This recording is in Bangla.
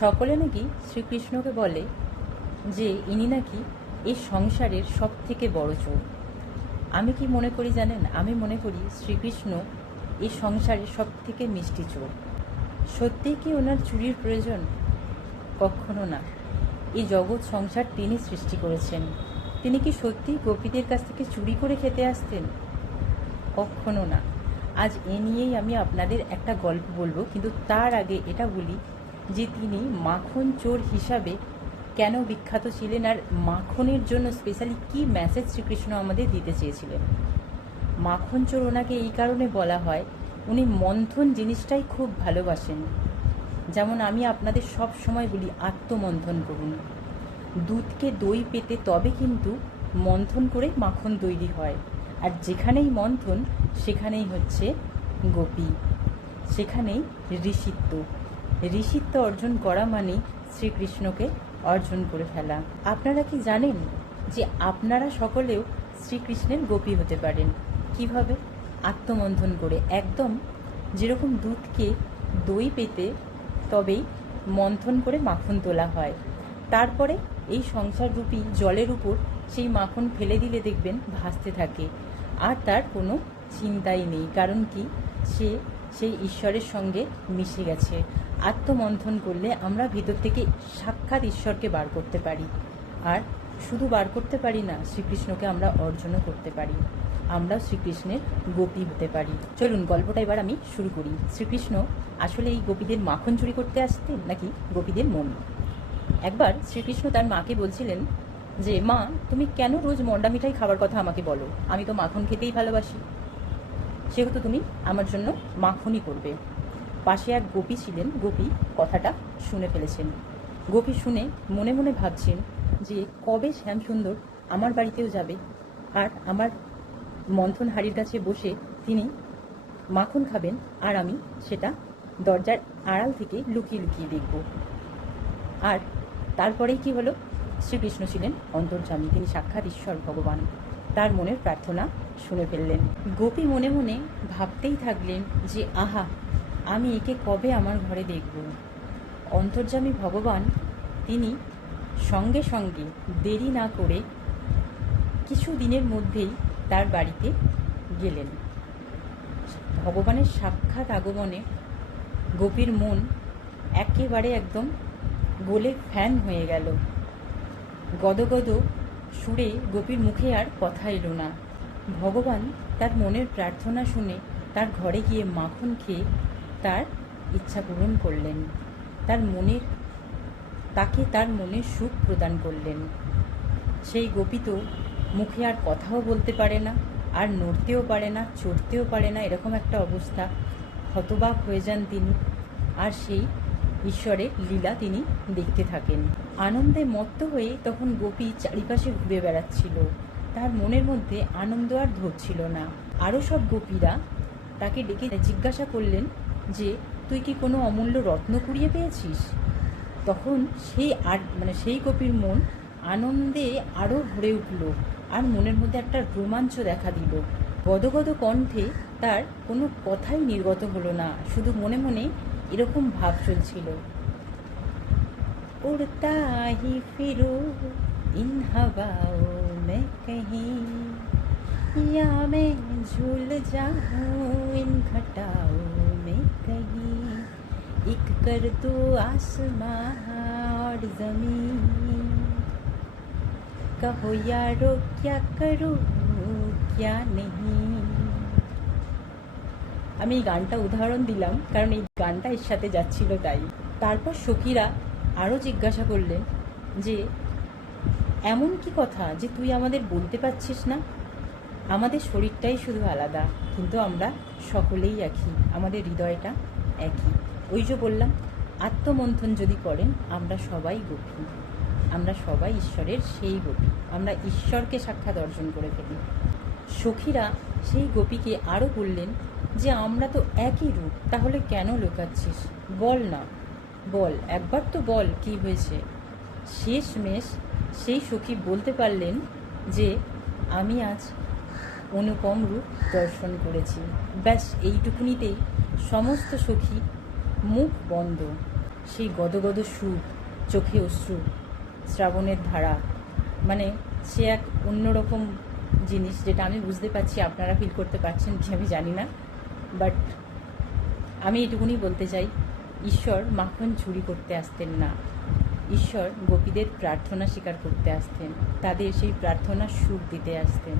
সকলে নাকি শ্রীকৃষ্ণকে বলে যে ইনি নাকি এই সংসারের সব থেকে বড় চোর। আমি কি মনে করি জানেন? আমি মনে করি শ্রীকৃষ্ণ এই সংসারের সব থেকে মিষ্টি চোর। সত্যিই কি ওনার চুরির প্রয়োজন? কখনো না। এই জগৎ সংসার তিনি সৃষ্টি করেছেন। তিনি কি সত্যিই গোপীদের কাছ থেকে চুরি করে খেতে আসতেন? কখনো না। আজ এ নিয়েই আমি আপনাদের একটা গল্প বলবো, কিন্তু তার আগে এটা বলি যে তিনি মাখন চোর হিসাবে কেন বিখ্যাত ছিলেন, আর মাখনের জন্য স্পেশালি কি মেসেজ শ্রীকৃষ্ণ আমাদের দিতে চেয়েছিলেন। মাখন চোর ওনাকে এই কারণে বলা হয়, উনি মন্থন জিনিসটাই খুব ভালোবাসেন। যেমন আমি আপনাদের সব সময় বলি, আত্মমন্থন করুন। দুধকে দই পেতে তবে কিন্তু মন্থন করে মাখন তৈরি হয়। আর যেখানেই মন্থন সেখানেই হচ্ছে গোপী, সেখানেই ঋষিত্ব। ঋষিত্ব অর্জন করা মানে শ্রীকৃষ্ণকে অর্জন করে ফেলা। আপনারা কি জানেন যে আপনারা সকলেও শ্রীকৃষ্ণের গোপী হতে পারেন? কিভাবে? আত্মমন্থন করে। একদম যেরকম দুধকে দই পেতে তবেই মন্থন করে মাখন তোলা হয়, তারপরে এই সংসাররূপী জলের উপর সেই মাখন ফেলে দিলে দেখবেন ভাসতে থাকে, আর তার কোনো চিন্তাই নেই। কারণ কি? সে সেই ঈশ্বরের সঙ্গে মিশে গেছে। আত্মমন্থন করলে আমরা ভিতর থেকে সাক্ষাৎ ঈশ্বরকে বার করতে পারি। আর শুধু বার করতে পারি না, শ্রীকৃষ্ণকে আমরা অর্জনও করতে পারি। আমরাও শ্রীকৃষ্ণের গোপী হতে পারি। চলুন গল্পটা এবার আমি শুরু করি। শ্রীকৃষ্ণ আসলে এই গোপীদের মাখন চুরি করতে আসতেন নাকি গোপীদের মন? একবার শ্রীকৃষ্ণ তার মাকে বলছিলেন যে, মা, তুমি কেন রোজ মন্ডা মিঠাই খাবার কথা আমাকে বলো? আমি তো মাখন খেতেই ভালোবাসি, সেহেতু তুমি আমার জন্য মাখনই করবে। পাশে এক গোপী ছিলেন। গোপী কথাটা শুনে ফেলেছেন। গোপী শুনে মনে মনে ভাবছেন যে কবে শ্যামসুন্দর আমার বাড়িতেও যাবে, আর আমার মন্থন হাড়ির কাছে বসে তিনি মাখন খাবেন, আর আমি সেটা দরজার আড়াল থেকে লুকিয়ে লুকিয়ে দেখব। আর তারপরেই কি হলো? শ্রীকৃষ্ণ ছিলেন অন্তর্যামী, তিনি সাক্ষাৎ ঈশ্বর ভগবান। তার মনের প্রার্থনা শুনে ফেললেন। গোপী মনে মনে ভাবতেই থাকলেন যে আহা, আমি একে কবে আমার ঘরে দেখব। অন্তর্যামী ভগবান তিনি সঙ্গে সঙ্গে দেরি না করে কিছু দিনের মধ্যেই তার বাড়িতে গেলেন। ভগবানের সাক্ষাৎ আগমনে গোপীর মন একেবারে একদম গলে ফ্যান হয়ে গেল। গদগদ সুরে গোপীর মুখে আর কথা এলো না। ভগবান তার মনের প্রার্থনা শুনে তার ঘরে গিয়ে মাখন খেয়ে তার ইচ্ছা পূরণ করলেন। তার মনের সুখ প্রদান করলেন। সেই গোপী তো মুখে আর কথাও বলতে পারে না, আর নড়তেও পারে না, চড়তেও পারে না, এরকম একটা অবস্থা। হতবাক হয়ে যান তিনি, আর সেই ঈশ্বরের লীলা তিনি দেখতে থাকেন। আনন্দে মত্ত হয়ে তখন গোপী চারিপাশে ঘুরে বেড়াচ্ছিল। তার মনের মধ্যে আনন্দ আর ধরছিল না। আরও সব গোপীরা তাকে ডেকে জিজ্ঞাসা করলেন যে, তুই কি কোনো অমূল্য রত্ন কুড়িয়ে পেয়েছিস? তখন সেই গোপীর মন আনন্দে আরও ভরে উঠল, আর মনের মধ্যে একটা রোমাঞ্চ দেখা দিল। গদগদ কণ্ঠে তার কোনো কথাই নির্গত হলো না, শুধু মনে মনে এরকম ভাব চলছিল, উড়তা হি ফিরু ইন হাওয়াও মে কहीं, या मैं झूल जाऊं इन घटाओं में कहीं, एक कर दो आसमां और जमीन, कहो यारो क्या करूं क्या नहीं। আমি এই গানটা উদাহরণ দিলাম কারণ এই গানটা এর সাথে যাচ্ছিল তাই। তারপর সখীরা আরও জিজ্ঞাসা করলেন যে, এমন কি কথা যে তুই আমাদের বলতে পারছিস না? আমাদের শরীরটাই শুধু আলাদা, কিন্তু আমরা সকলেই একই, আমাদের হৃদয়টা একই। ওই যে বললাম, আত্মমন্থন যদি করেন আমরা সবাই গোপী, আমরা সবাই ঈশ্বরের সেই গোপী, আমরা ঈশ্বরকে সাক্ষাৎ অর্জন করে ফেলি। সখীরা সেই গোপীকে আরও বললেন যে, আমরা তো একই রূপ, তাহলে কেন লুকাচ্ছিস? বল না, বল, একবার তো বল কি হয়েছে। শেষমেশ সেই সখী বলতে পারলেন যে, আমি আজ অনুপম রূপ দর্শন করেছি। ব্যাস এইটুকুনিতেই সমস্ত সখী মুখ বন্ধ। সেই গদগদ সুর, চোখে অশ্রু, শ্রাবণের ধারা, মানে সে এক অন্যরকম জিনিস, যেটা আমি বুঝতে পারছি, আপনারা ফিল করতে পারছেন কি আমি জানি না। বাট আমি এটুকুনি বলতে চাই, ঈশ্বর মাখন চুরি করতে আসতেন না, ঈশ্বর গোপীদের প্রার্থনা স্বীকার করতে আসতেন, তাদের সেই প্রার্থনার সুর দিতে আসতেন।